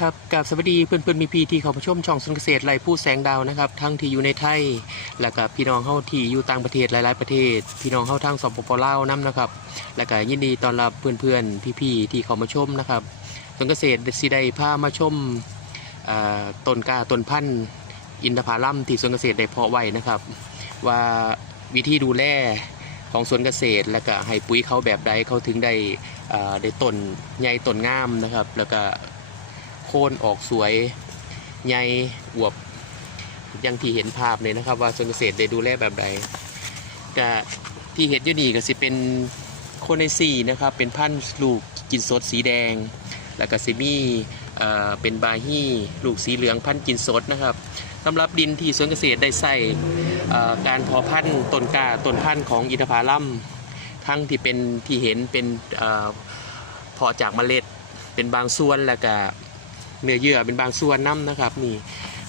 ครับกับสวัสดีเพื่อนเพื่อนๆมีพีที่เขามาชมช่องสวนเกษตรไรผู้แสงดาวนะครับทั้งที่อยู่ในไทย และกับพี่น้องเฮาที่อยู่ต่างประเทศหลาย ๆ ประเทศ พี่น้องเฮาทางสปปลาวนํนะครับ และก็ยินดีต้อนรับเพื่อนเพื่อนๆพี่ๆที่เขามาชมนะครับสวนเกษตรสิได้พามาชมต้นกาต้นพันธุ์อินทผลัมที่สวนเกษตรได้เพาะไว้นะครับ ว่าวิธีดูแลของสวนเกษตร และก็ให้ปุ๋ยเขาแบบใดเขาถึงได้ได้ต้นใหญ่ต้นงามนะครับ แล้วก็ โค่นออกสวยใหญ่อวบอย่างที่เห็นภาพเลยนะครับ ว่าสวนเกษตรได้ดูแลแบบใดก็ที่เห็นอยู่นี่ก็สิเป็นโคนในสี่นะครับ เป็นพันธุ์ลูกกินสดสีแดง แล้วก็ซิมีเอ่อเป็นบาฮีลูกสีเหลืองพันธุ์กินสดนะครับสำหรับดินที่สวนเกษตรได้ใส่การพาะพันธุ์ต้นกาต้นพันธุ์ของอินทผลัมทั้งที่เป็นที่เห็นเป็นเอ่อจากเมล็ดเป็นบางส่วนแล้วก็ เนื้อเยื่อเป็นบางส่วนน้ำนะครับนี่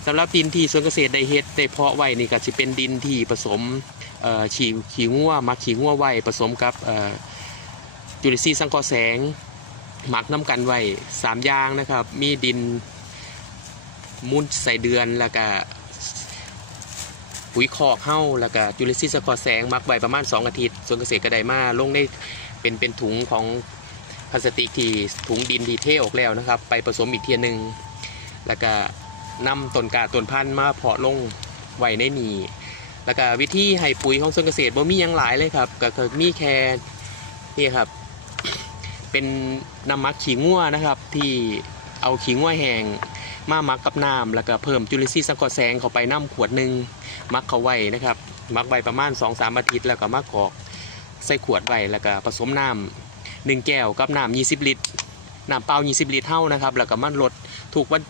สำหรับดินที่สวนเกษตรได้เฮ็ดได้เพาะไว้นี่ก็จะเป็นดินที่ผสมฉีขี้งัวมักขี้งัวไว้ผสมกับจุลินทรีย์สังเคราะห์แสง หมักน้ำกันไว้สามอย่างนะครับ มีดินมูลใส่เดือนแล้วก็ปุ๋ยคอกเฮ้าแล้วก็จุลินทรีย์สังเคราะห์แสงหมักไว้ประมาณ 2 อาทิตย์ส่วนเกษตรกระไดมาลงในเป็นเป็นถุงของ พลาสติกที่ถุงดินที่เทออกแล้วนะครับ ไปผสมอีกเทียหนึ่งแล้วก็นำต้นกาต้นพันธุ์มาเพาะลงไว้ในนีแล้วก็วิธีให้ปุ๋ยของส่วนเกษตรบ่มีหยังหลายเลยครับ ก็คือมีแค่นี่ครับ เป็นน้ำมักขี้งัวนะครับ ที่เอาขี้งัวแห้งมาหมักกับน้ำแล้วก็เพิ่มจุลินทรีย์สังเคราะห์แสงเข้าไปน้ำขวดหนึ่งมักเขาไว้นะครับ มักไว้ประมาณ 2-3 อาทิตย์แล้วก็มากรอกใส่ขวดไว้แล้วก็ผสมน้ำ หนึ่งแก้วกับน้ำ20 ลิตรน้ำเปล่า20 ลิตรเท่านะครับ แล้วก็มันลดถูกวัน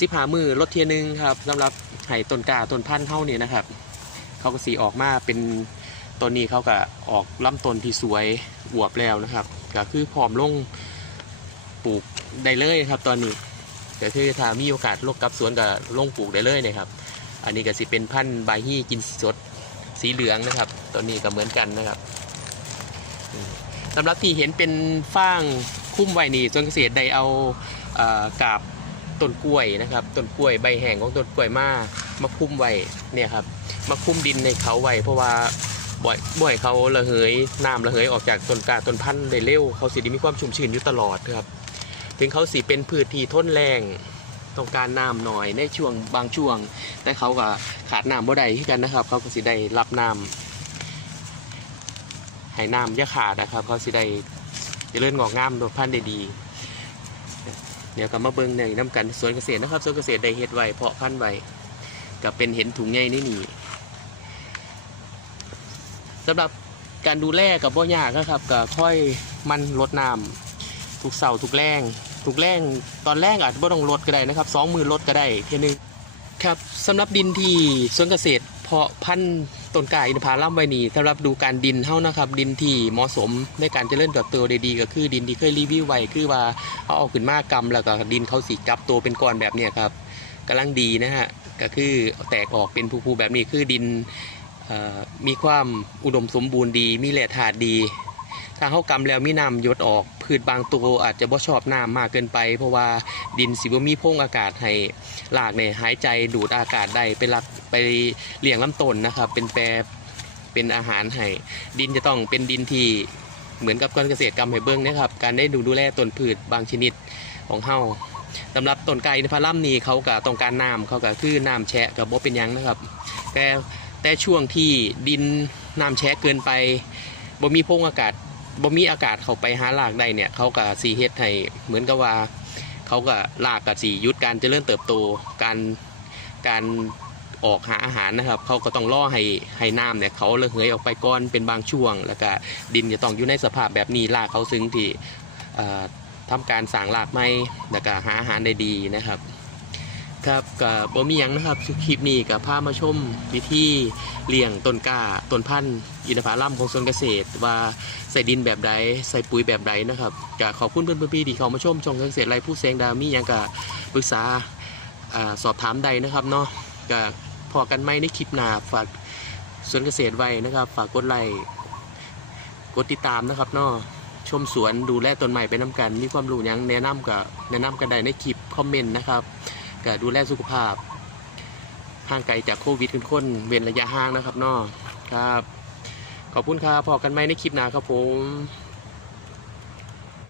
สิบหามือลดเทียหนึงครับสำหรับไห้ต้นกาต้นพันธุ์เท่านี้นะครับ เขาก็สีออกมาเป็นต้นนี้เขาก็ออกลำต้นที่สวยอวบแล้วนะครับ ก็คือพร้อมลงปลูกได้เลยครับ ตอนนี้ก็คือถ้ามีโอกาสลกกับสวนก็ลงปลูกได้เลยนะครับ อันนี้ก็สิเป็นพันธุ์ใบฮี่กินสดสีเหลืองนะครับตัวนี้ก็เหมือนกันนะครับ สำหรับที่เห็นเป็นฟางคุ้มไว้นี่สวนเกษตรได้เอาเอกาบต้นกล้วยนะครับต้นกล้วยใบแห้งของต้นกล้วยมามาคุ้มไว้เนี่ยครับมาคุ้มดินในเขาไว้เพราะว่าบ่อยบ่อยเขาระเหยน้ำระเหยออกจากต้นกาต้นพันธุ์ได้เร็วเขาสิได้มีความชุ่มชื้นอยู่ตลอดครับ ถึงเขาสิเป็นพืชที่ทนแรงต้องการน้ำหน่อยในช่วงบางช่วง แต่เขาก็ขาดน้ำบ่ได้ที่กันนะครับ เขาก็สิได้รับน้ำ ให้น้ำยะขาดนะครับ เขาสิได้จเจริญงอกงามโดยพันได้ดีเดี๋ยวก็มาเบิ่งในน้ำกันสวนเกษตรนะครับสวนเกษตรได้เฮ็ดไว้เพาะพันธุ์ไว้ก็เป็นเห็นถุงใหญ่นี่นี่สำหรับการดูแลกับบ่ยากนะครับก็ค่อยมันลดน้ำทุกเสาร์ทุกแรงทุกแรงตอนแรกอาจจะบ่ต้องลดก็ได้นะครับสองมือลดก็ได้เทีนึงครับสำหรับดินที่สวนเกษตรเพาะพันธุ์ ต้นกล้าอินทผลัมไว้นี่สำหรับดูการดินเท่านะครับ ดินที่เหมาะสมในการเจริญเติบโตได้ดีก็คือดินที่เคยรีวิวไว้คือว่าเอาเอาขึ้นมากำแล้วก็ดินเขาสีกลับตัวเป็นก้อนแบบเนี้ยครับกำลังดีนะฮะก็คือแตกออกเป็นภูๆแบบนี้คือดินมีความอุดมสมบูรณ์ดี มีแหล่ธาตุดี ถ้าเขากำแล้วมีน้ำหยดออก พืชบางตัวอาจจะบ่ชอบน้ำมากเกินไป เพราะว่าดินสิบ่มีพงอากาศให้รากเนี่ยหายใจดูดอากาศได้ไปรับไปเลี้ยงลำต้นนะครับ เป็นแปรเป็นอาหารให้ดินจะต้องเป็นดินที่เหมือนกับการเกษตรกรรมให้เบิ้งนะครับ การได้ดูดูแลต้นพืชบางชนิดของเฮาสำหรับต้นไก่ในพารัมนี่เขาก็ต้องการน้ำเขาก็คือน้ำแชะกับบ่เป็นยังนะครับ แต่แต่ช่วงที่ดินน้ำแช่เกินไปบ่มีพงอากาศ บ่มีอากาศเข้าไปหารากได้เนี่ยเขาก็สีเฮ็ดให้เหมือนกับว่าเขาก็รากกับสียุดการเจริญเติบโตการการออกหาอาหารนะครับเขาก็ต้องล่อให้ให้น้ำเนี่ยเขาระเหยออกไปก่อนเป็นบางช่วง แล้วก็ดินจะต้องอยู่ในสภาพแบบนี้รากเขาซึ้งที่เอ่อทำการสางรากไม่แล้วก็หาอาหารได้ดีนะครับ ครับกับบ่มีหยังนะครับคลิปนี้กับพามาชมวิธีเลี้ยงต้นกล้าต้นพันธุ์อินทผลัมของสวนเกษตร ว่าใส่ดินแบบใดใส่ปุ๋ยแบบใดนะครับก็ขอบคุณเพื่อนๆพี่ที่เขามาชมชมเกษตรไรผู้แสงดาวมีหยังกับปรึกษาอาสอบถามใดนะครับเนาะก็พอกันไหมในคลิปหน้าฝากสวนเกษตรไว้นะครับ ฝากกดไลค์กดติดตามนะครับเนาะชมสวนดูแลต้นไม้ไปน้กัน มีความรู้หยังแนะนำกับแนะนำกันไดในคลิปคอมเมนต์นะครับ ก็ดูแลสุขภาพห่างไกลจากโควิดขึ้นคนเว้นระยะห่างนะครับนอครับ ขอบคุณครับพอกันไหมในคลิปหน้าครับผม